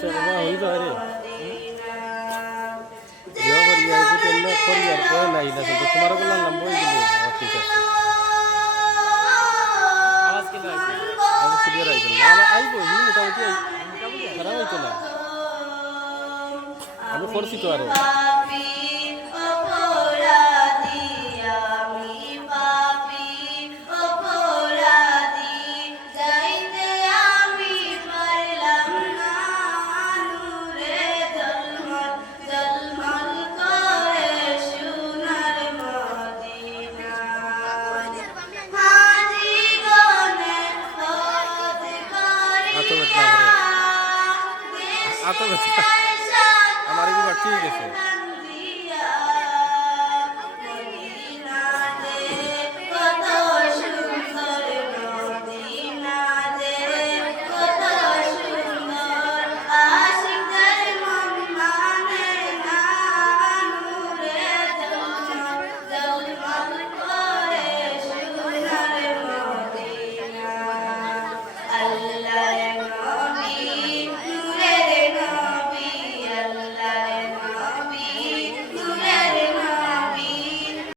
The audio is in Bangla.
হয়ে যায় রে বিয়ে করিয়া আইব তেমন করিয়ার কয় নাই না কিন্তু তোমার বললাম নাম বই দিলে ঠিক আছে আওয়াজ কেন আইছে আমি ক্লিয়ার আইব না আমার আইব হি মোটামুটি খারাপ হইতো না আমি করছি তো আরো আতো ব্যথা আমার এবার ঠিক আছে